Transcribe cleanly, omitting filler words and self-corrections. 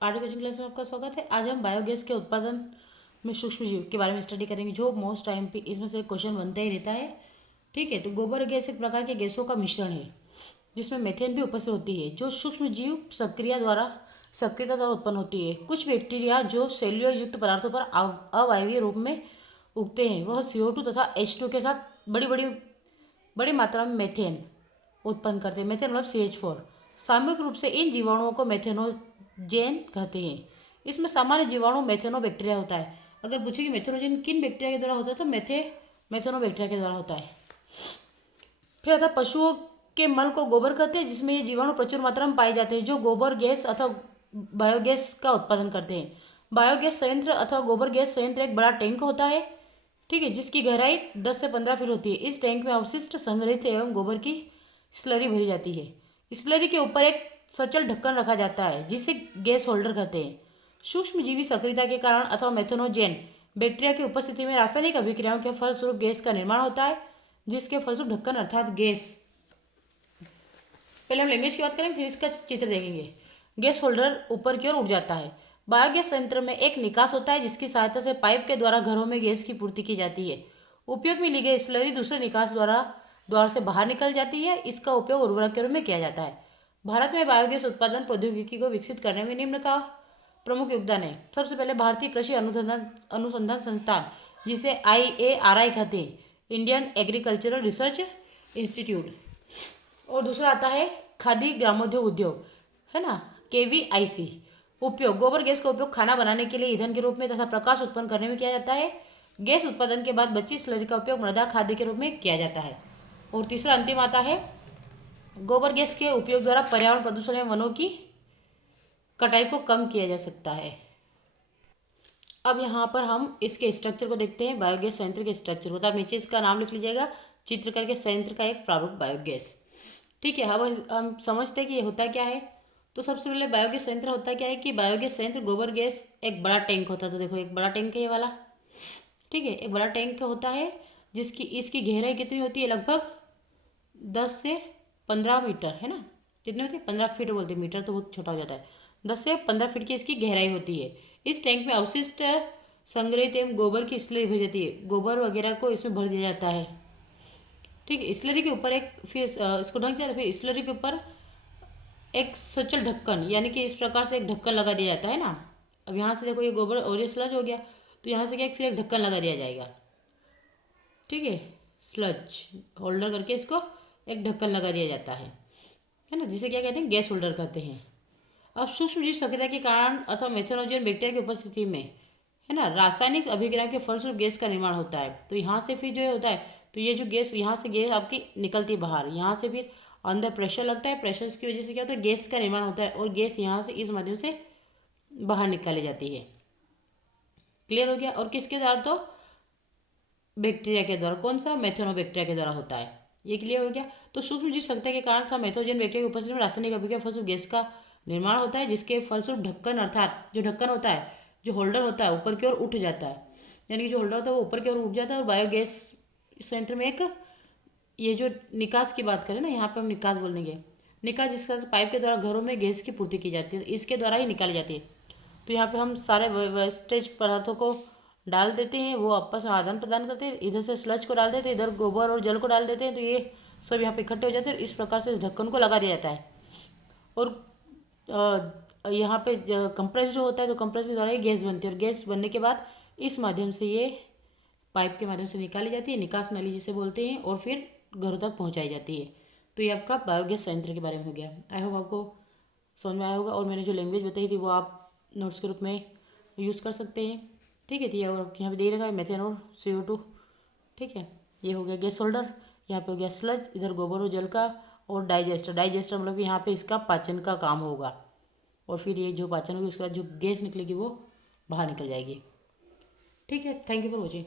Art coaching class में आपका स्वागत है। आज हम बायोगैस के उत्पादन में सूक्ष्म जीव के बारे में स्टडी करेंगे, जो मोस्ट टाइम पे इसमें से क्वेश्चन बनता ही रहता है। ठीक है, तो गोबर गैस एक प्रकार के गैसों का मिश्रण है जिसमें मेथेन भी उपस्थित होती है, जो सूक्ष्म जीव सक्रियता द्वारा उत्पन्न होती है। कुछ बैक्टीरिया जो सेल्यूलर युक्त पदार्थों पर अवायवीय रूप में उगते हैं, वह CO2 तथा H2 के साथ बड़ी मात्रा में मेथेन उत्पन्न करते हैं। मेथेन मतलब CH4। सामूहिक रूप से इन जीवाणुओं को मेथेनोजेन कहते हैं। इसमें सामान्य जीवाणु मेथेनोबैक्टीरिया होता है। अगर पूछे कि मेथेनोजेन किन बैक्टीरिया के द्वारा होता है, तो मेथेनोबैक्टीरिया के द्वारा होता है। फिर आता पशुओं के मल को गोबर कहते हैं, जिसमें ये जीवाणु प्रचुर मात्रा में पाए जाते हैं, जो गोबर गैस अथवा बायोगैस का उत्पादन करते हैं। बायोगैस संयंत्र अथवा गोबर गैस संयंत्र एक बड़ा टैंक होता है, ठीक है, जिसकी गहराई 10 से 15 फीट होती है। इस टैंक में अवशिष्ट संग्रहित एवं गोबर की स्लरी भरी जाती है। स्लरी के ऊपर एक सचल ढक्कन रखा जाता है, जिसे गैस होल्डर कहते हैं। सूक्ष्म जीवी सक्रियता के कारण अथवा मेथेनोजेन बैक्टीरिया की उपस्थिति में रासायनिक अभिक्रियाओं के फलस्वरूप गैस का निर्माण होता है, जिसके फलस्वरूप ढक्कन अर्थात गैस। पहले हम लैंग्वेज की बात करेंगे, फिर इसका चित्र देखेंगे। गैस होल्डर ऊपर की ओर उठ जाता है। बायोगैस संयंत्र में एक निकास होता है, जिसकी सहायता से पाइप के द्वारा घरों में गैस की पूर्ति की जाती है। उपयोग में ली गई स्लरी दूसरे निकास द्वार से बाहर निकल जाती है। इसका उपयोग उर्वरक के रूप में किया जाता है। भारत में बायोगैस उत्पादन प्रौद्योगिकी को विकसित करने में निम्न का प्रमुख योगदान है। सबसे पहले भारतीय कृषि अनुसंधान संस्थान, जिसे IARI कहते हैं, इंडियन एग्रीकल्चरल रिसर्च इंस्टीट्यूट। और दूसरा आता है खादी ग्रामोद्योग उद्योग, है ना, KVIC। उपयोग गोबर गैस का उपयोग खाना बनाने के लिए ईंधन के रूप में तथा प्रकाश उत्पन्न करने में किया जाता है। गैस उत्पादन के बाद बची स्लरी का उपयोग मृदा खाद्य के रूप में किया जाता है। और तीसरा अंतिम आता है, गोबर गैस के उपयोग द्वारा पर्यावरण प्रदूषण एवं वनों की कटाई को कम किया जा सकता है। अब यहाँ पर हम इसके स्ट्रक्चर को देखते हैं, बायोगैस संयंत्र के स्ट्रक्चर को। तो आप नीचे इसका नाम लिख लीजिएगा, चित्र करके, संयंत्र का एक प्रारूप बायोगैस। ठीक है, अब हम समझते हैं कि ये होता क्या है। तो सबसे पहले बायोगैस संयंत्र होता क्या है कि बायोगैस संयंत्र गोबर गैस एक बड़ा टैंक होता है। तो देखो, एक बड़ा टैंक है ये वाला, ठीक है, एक बड़ा टैंक होता है, इसकी गहराई कितनी होती है, लगभग 10 से 15 मीटर, है ना। कितनी होती है, 15 फीट बोलते हैं, मीटर तो बहुत छोटा हो जाता है। 10 से 15 फीट की इसकी गहराई होती है। इस टैंक में अवशिष्ट संग्रहित एवं गोबर की स्लरी भरी जाती है। गोबर वगैरह को इसमें भर दिया जाता है, ठीक है। स्लरी के ऊपर एक, फिर इसको ढक दिया, फिर स्लरी के ऊपर एक सचल ढक्कन, यानी कि इस प्रकार से एक ढक्कन लगा दिया जाता है ना। अब यहाँ से देखो, ये गोबर और ये स्लज हो गया, तो यहाँ से क्या, फिर एक ढक्कन लगा दिया जाएगा, ठीक है। स्लज होल्डर करके इसको एक ढक्कन लगा दिया जाता है ना, जिसे क्या कहते हैं, गैस होल्डर कहते हैं। अब सूक्ष्म जीव सक्रियता के कारण अथवा मेथेनोजेन बैक्टीरिया की उपस्थिति में, है ना, रासायनिक अभिक्रिया के फलस्वरूप गैस का निर्माण होता है। तो यहाँ से फिर जो होता है, तो ये जो गैस, यहाँ से गैस आपकी निकलती है बाहर, यहाँ से फिर अंदर प्रेशर लगता है, प्रेशर की वजह से क्या होता है, गैस का निर्माण होता है, और गैस यहाँ से इस माध्यम से बाहर निकाली जाती है। क्लियर हो गया। और किसके द्वारा, तो बैक्टीरिया के द्वारा। कौन सा, मेथेनोबैक्टीरिया के द्वारा होता है। ये क्लियर हो गया। तो सूक्ष्म जीव सक्रियता के कारण था मेथोजन बैक्टीरिया की उपस्थिति में रासायनिक अभिक्रिया के फलस्वरूप गैस का निर्माण होता है, जिसके फलस्वरूप ढक्कन, अर्थात जो ढक्कन होता है, जो होल्डर होता है, ऊपर की ओर उठ जाता है। यानी कि जो होल्डर होता है वो ऊपर की ओर उठ जाता है। और बायोगैस संयंत्र में एक, ये जो निकास की बात करें ना, यहाँ पर हम निकास बोलेंगे, निकास जिसका पाइप के द्वारा घरों में गैस की पूर्ति की जाती है, इसके द्वारा ही निकाली जाती है। तो यहाँ पे हम सारे वेस्टेज पदार्थों को डाल देते हैं, वो आपस में आदान प्रदान करते हैं। इधर से स्लज को डाल देते हैं, इधर गोबर और जल को डाल देते हैं, तो ये सब यहाँ पे इकट्ठे हो जाते हैं। इस प्रकार से इस ढक्कन को लगा दिया जाता है। और यहाँ पे कंप्रेस जो होता है, तो कंप्रेस के द्वारा ही गैस बनती है। और गैस बनने के बाद इस माध्यम से ये पाइप के माध्यम से निकाली जाती है, निकास नली जिसे बोलते हैं, और फिर घरों तक पहुँचाई जाती है। तो ये आपका बायोगैस संयंत्र के बारे में हो गया। आई होप आपको समझ में आया होगा। और मैंने जो लैंग्वेज बताई थी वो आप नोट्स के रूप में यूज़ कर सकते हैं, ठीक है। तो ये और यहाँ पे दे रखा है मेथेन और CO2, ठीक है। ये हो गया गैस होल्डर, यहाँ पे हो गया स्लज, इधर गोबर और जल का, और डाइजेस्टर मतलब कि यहाँ पे इसका पाचन का काम होगा। और फिर ये जो पाचन होगी, उसके बाद जो गैस निकलेगी वो बाहर निकल जाएगी, ठीक है। Thank you for watching.